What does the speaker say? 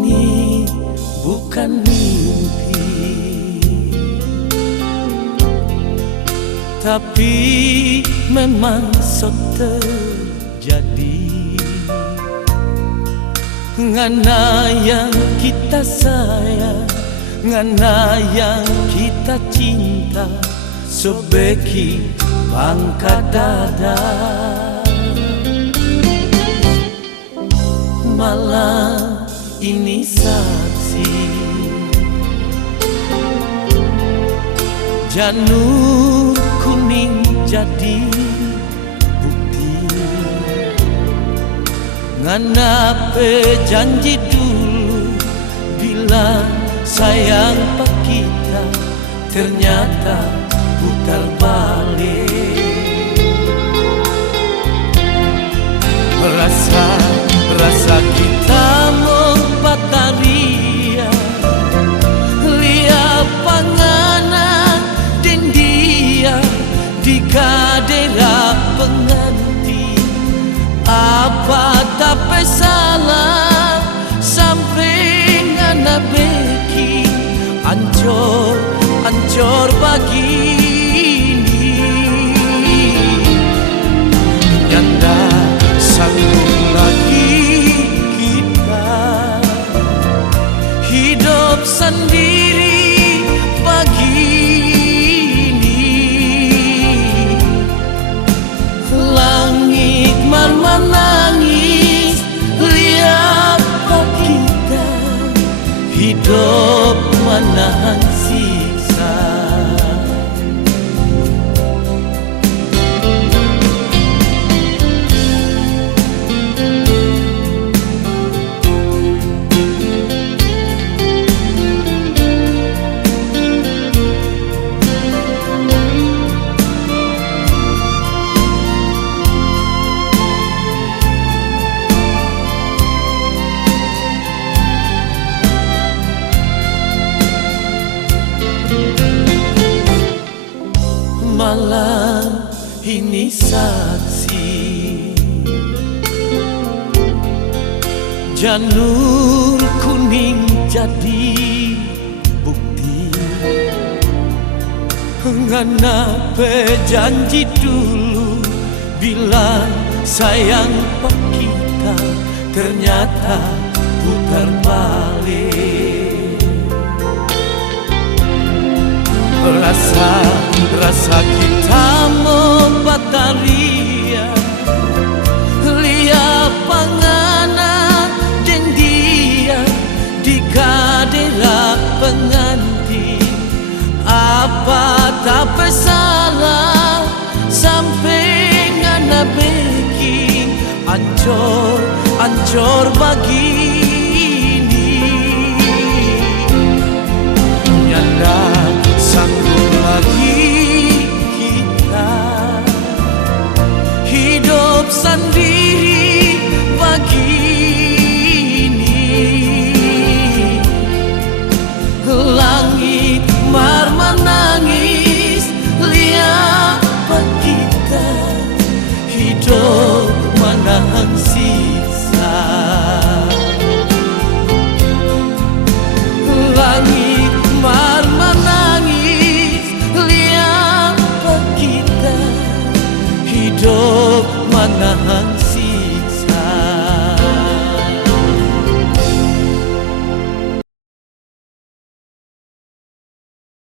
ini bukan mimpi, tapi memang terjadi. Ngana yang kita sayang, ngana yang kita cinta, sebeki bangka dada. Malam ini saksi, janur kuning jadi bukti. Ngana janji dulu bilang sayang pak kita, ternyata putar balik. Rasa kita membataria, lihat panganan dan dia di kadera pengantin. Apa tapi salah sampai ngana beki ancor begini. Nyanda sanggup lagi kita hidup sendiri begini. Langit menangis, lihat kita hidup menahan siksa. Malam ini saksi, janur kuning jadi bukti. Ngana janji dulu bilang sayang pak kita, ternyata putar balik. Rasa kita membataria, lihat panganan dan dia di kadera pengantin. Apa tapi salah sampai ngana beki ancor begini. Nyanda sanggup lagi kita hidup sendiri begini. Langit menangis, lihat kita hidup menahan siksa. Langit menangis, lihat kita hidup menahan